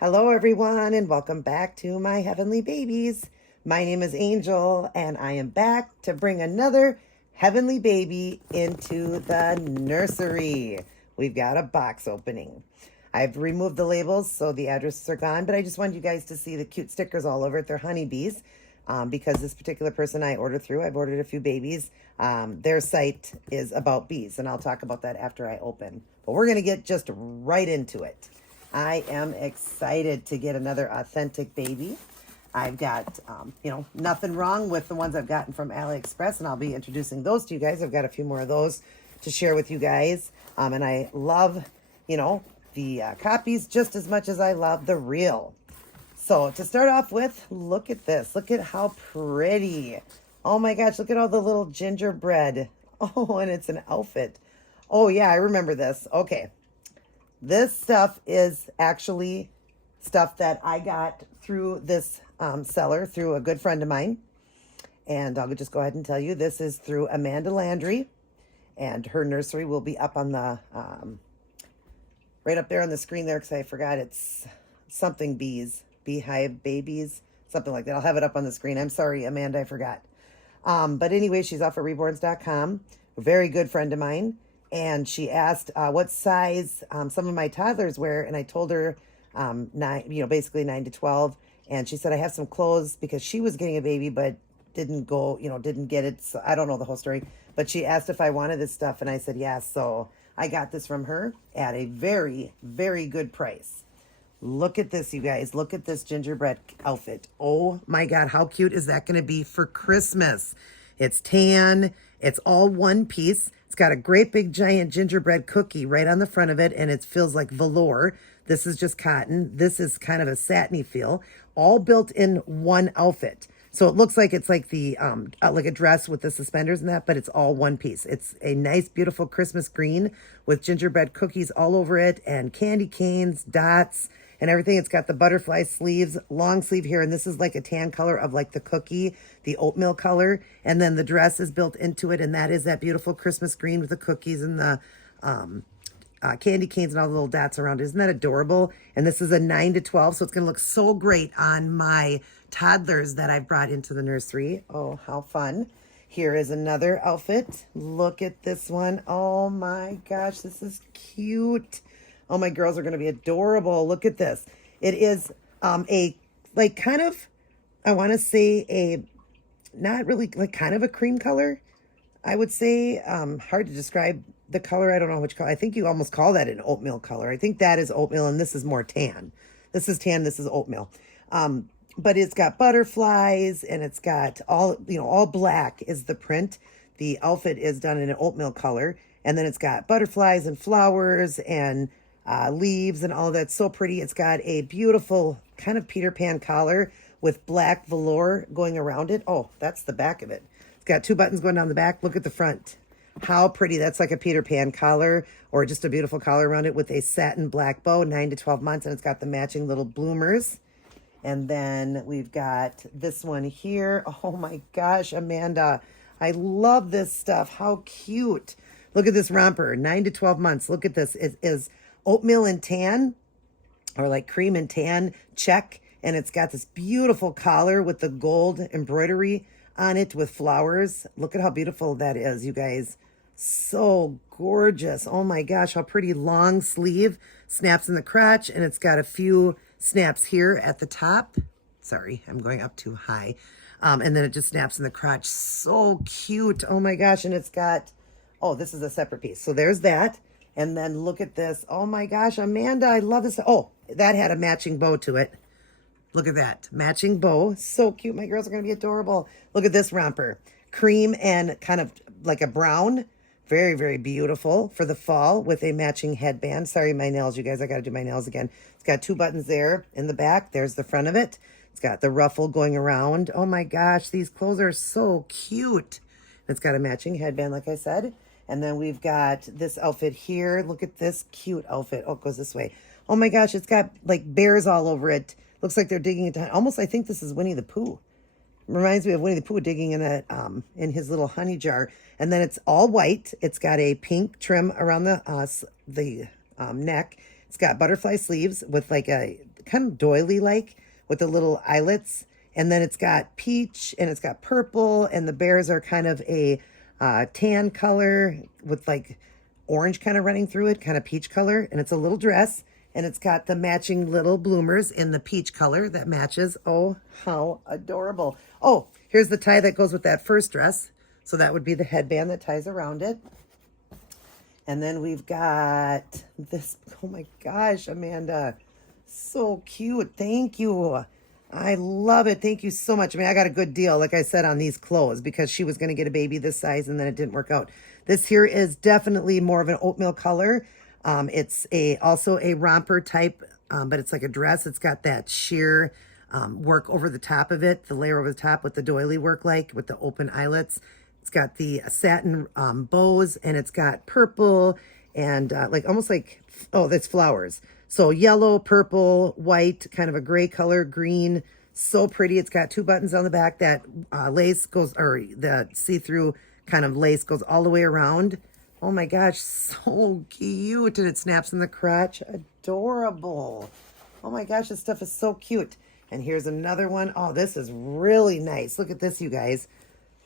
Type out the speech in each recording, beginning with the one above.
Hello, everyone, and welcome back to my heavenly babies. My name is Angel, and I am back to bring another heavenly baby into the nursery. We've got a box opening. I've removed the labels, so the addresses are gone, but I just wanted you guys to see the cute stickers all over it. They're honeybees. Because this particular person I ordered through, I've ordered a few babies. Their site is about bees, and I'll talk about that after I open. But we're going to get just right into it. I am excited to get another authentic baby. I've got, nothing wrong with the ones I've gotten from AliExpress, and I'll be introducing those to you guys. I've got a few more of those to share with you guys. And I love, the copies just as much as I love the real. So to start off with, look at this. Look at how pretty. Oh my gosh, look at all the little gingerbread. Oh, and it's an outfit. Oh yeah, I remember this. Okay. This stuff is actually stuff that I got through this seller, through a good friend of mine. And I'll just go ahead and tell you, this is through Amanda Landry. And her nursery will be up on the, right up there on the screen there, because I forgot it's something bees, beehive babies, something like that. I'll have it up on the screen. I'm sorry, Amanda, I forgot. But anyway, she's off of reborns.com. A very good friend of mine. And she asked what size some of my toddlers wear, and I told her basically 9 to 12. And she said, I have some clothes, because she was getting a baby but didn't get it. So I don't know the whole story, but she asked if I wanted this stuff, and I said yes. So I got this from her at a very, very good price. Look at this, you guys. Look at this gingerbread outfit. Oh my God, how cute is that going to be for Christmas? It's tan. It's all one piece. It's got a great big giant gingerbread cookie right on the front of it, and it feels like velour. This is just cotton. This is kind of a satiny feel, all built in one outfit. So it looks like it's like the like a dress with the suspenders and that, but it's all one piece. It's a nice, beautiful Christmas green with gingerbread cookies all over it, and candy canes, dots, and everything. It's got the butterfly sleeves, long sleeve here, and this is like a tan color of like the cookie, the oatmeal color, and then the dress is built into it, and that is that beautiful Christmas green with the cookies and the candy canes and all the little dots around it. Isn't that adorable? And this is a 9 to 12, so it's going to look so great on my toddlers that I've brought into the nursery. Oh, how fun. Here is another outfit. Look at this one. Oh my gosh, this is cute. Oh, my girls are going to be adorable. Look at this. It is a, like, kind of, I want to say a, not really, like, kind of a cream color. I would say, hard to describe the color. I don't know which color. I think you almost call that an oatmeal color. I think that is oatmeal, and this is more tan. This is tan, this is oatmeal. But it's got butterflies, and it's got all black is the print. The outfit is done in an oatmeal color, and then it's got butterflies and flowers and leaves and all that. So pretty. It's got a beautiful kind of Peter Pan collar with black velour going around it. Oh, that's the back of it. It's got 2 buttons going down the back. Look at the front. How pretty. That's like a Peter Pan collar, or just a beautiful collar around it with a satin black bow, 9 to 12 months. And it's got the matching little bloomers. And then we've got this one here. Oh my gosh, Amanda, I love this stuff. How cute. Look at this romper, 9 to 12 months. Look at this. It is oatmeal and tan, or like cream and tan check. And it's got this beautiful collar with the gold embroidery on it with flowers. Look at how beautiful that is, you guys. So gorgeous. Oh my gosh, how pretty. Long sleeve, snaps in the crotch, and it's got a few snaps here at the top. Sorry, I'm going up too high. And then it just snaps in the crotch. So cute. Oh my gosh. And it's got, oh, this is a separate piece. So there's that. And then look at this. Oh my gosh, Amanda, I love this. Oh, that had a matching bow to it. Look at that. Matching bow. So cute. My girls are going to be adorable. Look at this romper. Cream and kind of like a brown. Very, very beautiful for the fall with a matching headband. Sorry, my nails, you guys. I got to do my nails again. It's got 2 buttons there in the back. There's the front of it. It's got the ruffle going around. Oh my gosh, these clothes are so cute. It's got a matching headband, like I said. And then we've got this outfit here. Look at this cute outfit. Oh, it goes this way. Oh my gosh, it's got like bears all over it. Looks like they're digging into, almost I think this is Winnie the Pooh. Reminds me of Winnie the Pooh digging in a in his little honey jar. And then it's all white. It's got a pink trim around the neck. It's got butterfly sleeves with like a kind of doily-like with the little eyelets. And then it's got peach and it's got purple, and the bears are kind of a tan color with like orange kind of running through it, kind of peach color. And it's a little dress, and it's got the matching little bloomers in the peach color that matches. Oh, how adorable. Oh, here's the tie that goes with that first dress. So that would be the headband that ties around it. And then we've got this. Oh my gosh, Amanda. So cute. Thank you. I love it. Thank you so much. I mean, I got a good deal, like I said, on these clothes because she was going to get a baby this size and then it didn't work out. This here is definitely more of an oatmeal color. It's also a romper type, but it's like a dress. It's got that sheer work over the top of it, the layer over the top with the doily work, like with the open eyelets. It's got the satin bows, and it's got purple and like almost like, oh, that's flowers. So yellow, purple, white, kind of a gray color, green. So pretty. It's got 2 buttons on the back. That lace goes, or the see-through kind of lace goes all the way around. Oh my gosh, so cute. And it snaps in the crotch. Adorable. Oh my gosh, this stuff is so cute. And here's another one. Oh, this is really nice. Look at this, you guys.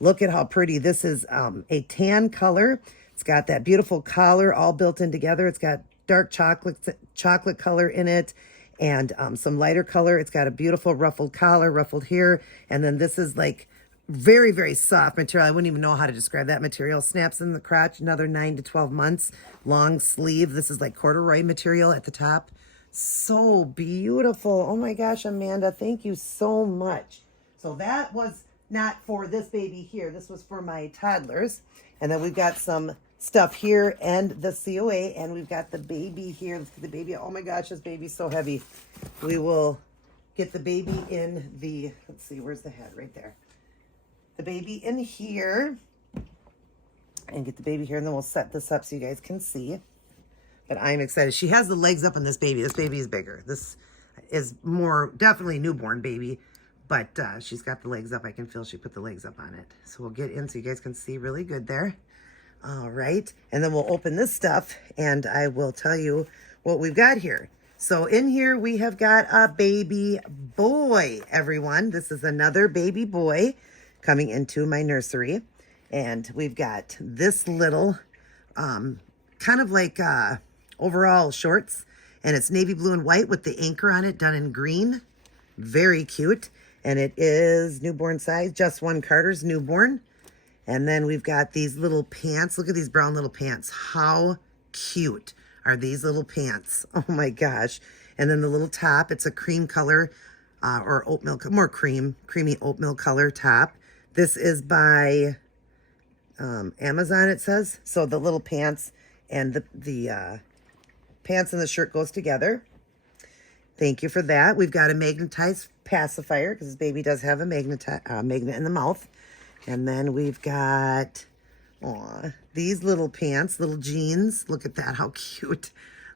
Look at how pretty. This is a tan color. It's got that beautiful collar all built in together. It's got dark chocolate color in it and some lighter color. It's got a beautiful ruffled collar, ruffled hair. And then this is like very, very soft material. I wouldn't even know how to describe that material. Snaps in the crotch, another 9 to 12 months. Long sleeve. This is like corduroy material at the top. So beautiful. Oh my gosh, Amanda, thank you so much. So that was not for this baby here. This was for my toddlers. And then we've got some stuff here and the COA, and we've got the baby here. Let's get the baby. Oh my gosh, this baby's so heavy. We will get the baby in the, let's see, where's the head? Right there. The baby in here, and get the baby here, and then we'll set this up so you guys can see. But I'm excited. She has the legs up on this baby. This baby is bigger. This is more definitely newborn baby, but she's got the legs up. I can feel she put the legs up on it. So we'll get in so you guys can see really good there. All right. And then we'll open this stuff and I will tell you what we've got here. So in here we have got a baby boy, everyone. This is another baby boy coming into my nursery. And we've got this little kind of like overall shorts. And it's navy blue and white with the anchor on it done in green. Very cute. And it is newborn size, just one Carter's newborn. And then we've got these little pants. Look at these brown little pants. How cute are these little pants? Oh my gosh. And then the little top, it's a cream color or oatmeal, more creamy oatmeal color top. This is by Amazon, it says. So the little pants and the pants and the shirt goes together. Thank you for that. We've got a magnetized pacifier because this baby does have a magnet in the mouth. And then we've got these little pants, little jeans. Look at that, how cute.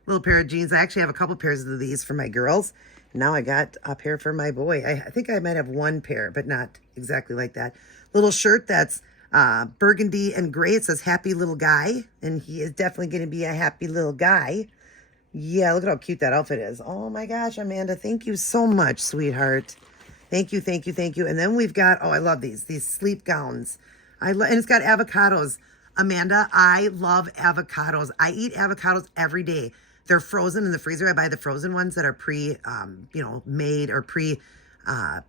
Little pair of jeans. I actually have a couple pairs of these for my girls. Now I got a pair for my boy. I think I might have one pair, but not exactly like that. Little shirt that's burgundy and gray. It says happy little guy. And he is definitely going to be a happy little guy. Yeah, look at how cute that outfit is. Oh my gosh, Amanda, thank you so much, sweetheart. Thank you, thank you, thank you. And then we've got, oh, I love these sleep gowns. And it's got avocados. Amanda, I love avocados. I eat avocados every day. They're frozen in the freezer. I buy the frozen ones that are made or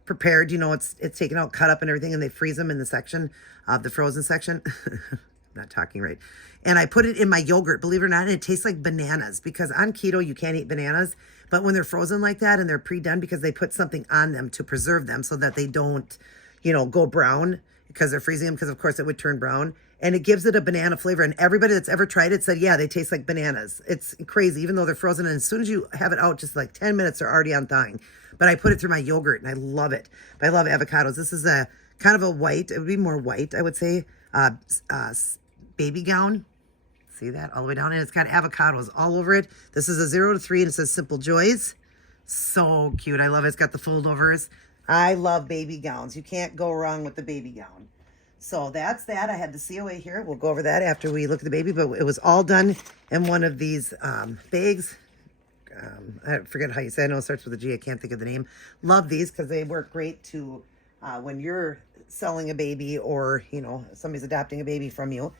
prepared. You know, it's taken out, cut up and everything, and they freeze them in the section of the frozen section. I'm not talking right. And I put it in my yogurt, believe it or not, and it tastes like bananas because on keto, you can't eat bananas. But when they're frozen like that and they're pre-done because they put something on them to preserve them so that they don't, go brown because they're freezing them because, of course, it would turn brown. And it gives it a banana flavor. And everybody that's ever tried it said, yeah, they taste like bananas. It's crazy, even though they're frozen. And as soon as you have it out, just like 10 minutes, they're already on thawing. But I put it through my yogurt and I love it. But I love avocados. This is a kind of a white. It would be more white, I would say, baby gown. See that all the way down, and it's got avocados all over it. This is a 0 to 3, and it says Simple Joys. So cute. I love it. It's got the foldovers. I love baby gowns. You can't go wrong with the baby gown. So that's that. I had the COA here. We'll go over that after we look at the baby, but it was all done in one of these bags. I forget how you say it. I know it starts with a G. I can't think of the name. Love these because they work great to when you're selling a baby or, you know, somebody's adopting a baby from you.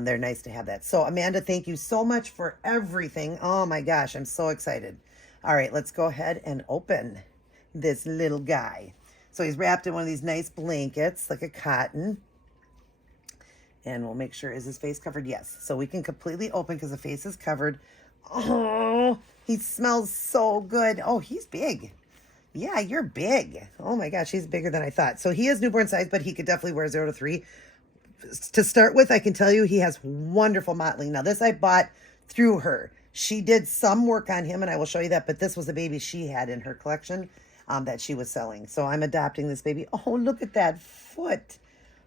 They're nice to have that. So Amanda, thank you so much for everything. Oh my gosh, I'm so excited. All right, let's go ahead and open this little guy. So he's wrapped in one of these nice blankets, like a cotton. And we'll make sure, is his face covered? Yes. So we can completely open because the face is covered. Oh, he smells so good. Oh, he's big. Yeah, you're big. Oh my gosh, he's bigger than I thought. So he is newborn size, but he could definitely wear 0 to 3. To start with, I can tell you he has wonderful mottling. Now, this I bought through her. She did some work on him, and I will show you that, but this was a baby she had in her collection that she was selling. So I'm adopting this baby. Oh, look at that foot.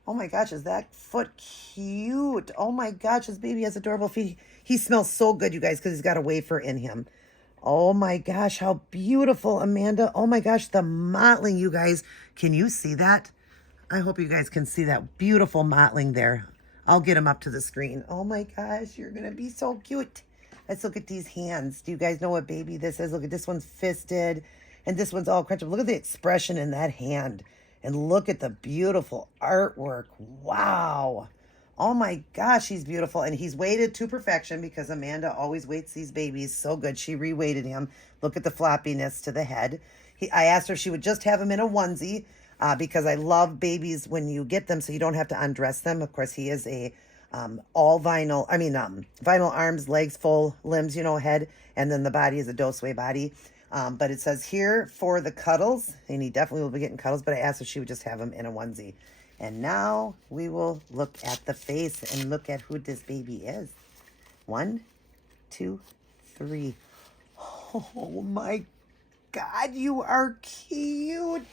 Oh my gosh, is that foot cute? Oh my gosh, this baby has adorable feet. He smells so good, you guys, because he's got a wafer in him. Oh my gosh, how beautiful, Amanda. Oh my gosh, the mottling, you guys. Can you see that? I hope you guys can see that beautiful mottling there. I'll get him up to the screen. Oh my gosh, you're going to be so cute. Let's look at these hands. Do you guys know what baby this is? Look at this one's fisted, and this one's all crunched up. Look at the expression in that hand. And look at the beautiful artwork. Wow. Oh my gosh, he's beautiful. And he's weighted to perfection because Amanda always weights these babies so good. She re-weighted him. Look at the floppiness to the head. I asked her if she would just have him in a onesie because I love babies when you get them so you don't have to undress them. Of course, he is a all vinyl, vinyl arms, legs, full limbs, you know, head. And then the body is a Doseway body. But it says here for the cuddles, and he definitely will be getting cuddles, but I asked if she would just have him in a onesie. And now we will look at the face and look at who this baby is. 1, 2, 3. Oh my God, you are cute.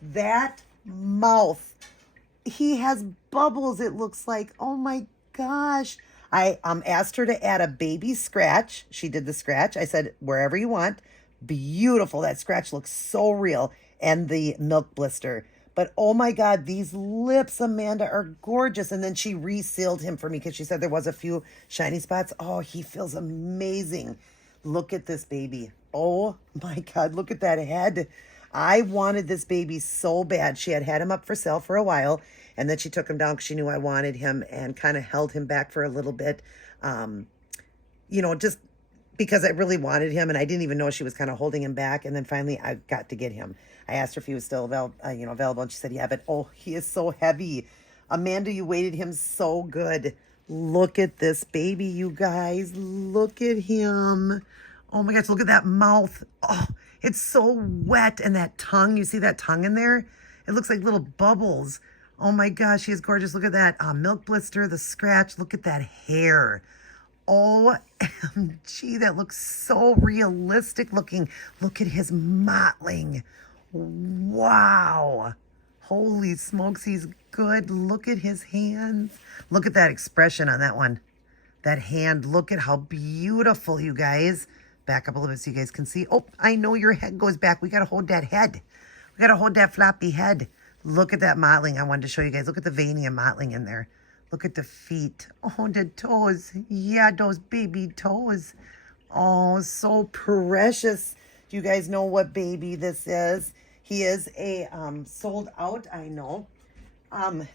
That mouth. He has bubbles, it looks like. Oh my gosh. I asked her to add a baby scratch. She did the scratch. I said, wherever you want. Beautiful. That scratch looks so real. And the milk blister. But oh my God, these lips, Amanda, are gorgeous. And then she resealed him for me because she said there was a few shiny spots. Oh, he feels amazing. Look at this baby. Oh my God, look at that head. I wanted this baby so bad. She had him up for sale for a while. And then she took him down because she knew I wanted him and kind of held him back for a little bit. You know, just because I really wanted him, and I didn't even know she was kind of holding him back. And then finally I got to get him. I asked her if he was still available, and she said, yeah, but oh, he is so heavy. Amanda, you weighted him so good. Look at this baby, you guys. Look at him. Oh my gosh, look at that mouth. Oh, it's so wet. And that tongue, you see that tongue in there? It looks like little bubbles. Oh my gosh, he is gorgeous. Look at that milk blister, the scratch. Look at that hair. OMG, that looks so realistic looking. Look at his mottling. Wow. Holy smokes, he's good. Look at his hands. Look at that expression on that one. That hand, look at how beautiful, you guys. Back up a little bit so you guys can see. Oh, I know your head goes back. We got to hold that head. We got to hold that floppy head. Look at that mottling. I wanted to show you guys. Look at the veining and mottling in there. Look at the feet. Oh, the toes. Yeah, those baby toes. Oh, so precious. Do you guys know what baby this is? He is a sold out, I know.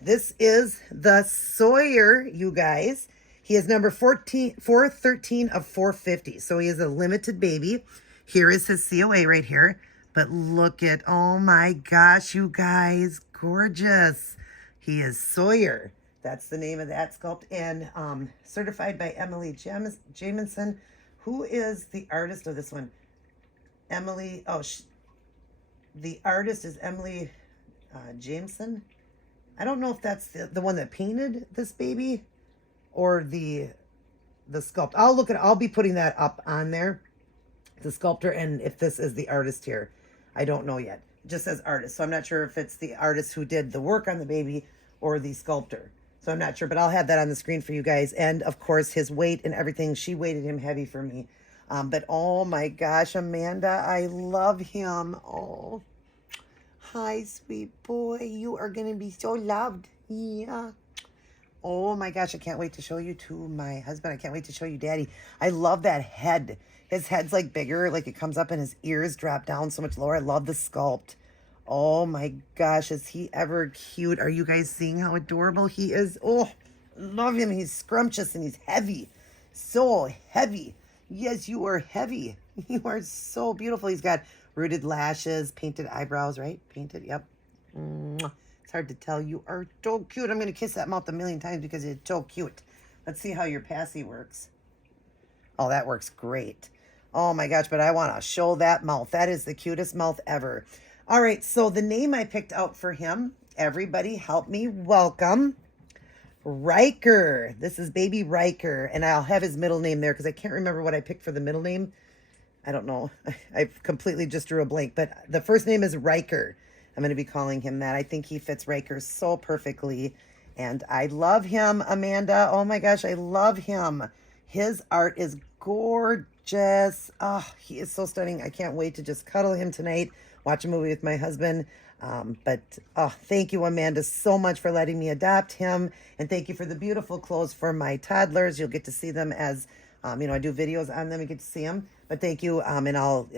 This is the Sawyer, you guys. He is number 413 of 450. So he is a limited baby. Here is his COA right here. But look at, oh my gosh, you guys, gorgeous. He is Sawyer. That's the name of that sculpt. And certified by Emily Jamison. Who is the artist of this one? Emily, the artist is Emily Jameson. I don't know if that's the one that painted this baby or the sculpt. I'll be putting that up on there, the sculptor, and if this is the artist here. I don't know yet. It just says artist. So I'm not sure if it's the artist who did the work on the baby or the sculptor. So I'm not sure, but I'll have that on the screen for you guys. And of course, his weight and everything, she weighted him heavy for me. But oh my gosh, Amanda, I love him. Oh, hi, sweet boy. You are going to be so loved. Yeah. Oh my gosh, I can't wait to show you to my husband. I can't wait to show you Daddy. I love that head. His head's like bigger, like it comes up and his ears drop down so much lower. I love the sculpt. Oh my gosh, is he ever cute? Are you guys seeing how adorable he is? Oh, love him. He's scrumptious and he's heavy. So heavy. Yes, you are heavy. You are so beautiful. He's got rooted lashes, painted eyebrows, right? Painted, yep. Mwah. It's hard to tell. You are so cute. I'm going to kiss that mouth a million times because it's so cute. Let's see how your passy works. Oh, that works great. Oh my gosh, but I want to show that mouth. That is the cutest mouth ever. All right, so the name I picked out for him, everybody help me welcome Ryker. This is baby Ryker, and I'll have his middle name there because I can't remember what I picked for the middle name. I don't know. I completely just drew a blank, but the first name is Ryker. I'm going to be calling him that. I think he fits Ryker so perfectly, and I love him, Amanda. Oh my gosh, I love him. His art is gorgeous. Oh, he is so stunning. I can't wait to just cuddle him tonight, watch a movie with my husband. Thank you, Amanda, so much for letting me adopt him. And thank you for the beautiful clothes for my toddlers. You'll get to see them as, I do videos on them. You get to see them. But thank you. And I'll,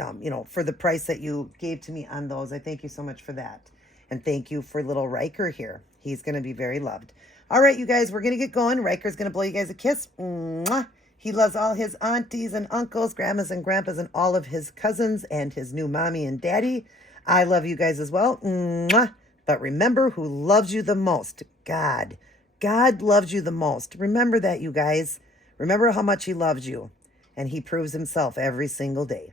for the price that you gave to me on those, I thank you so much for that. And thank you for little Ryker here. He's going to be very loved. All right, you guys, we're going to get going. Ryker's going to blow you guys a kiss. Mwah. He loves all his aunties and uncles, grandmas and grandpas, and all of his cousins and his new mommy and daddy. I love you guys as well. Mwah. But remember who loves you the most. God. God loves you the most. Remember that, you guys. Remember how much he loves you. And he proves himself every single day.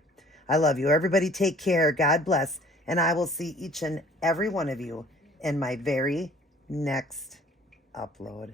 I love you. Everybody take care. God bless. And I will see each and every one of you in my very next upload.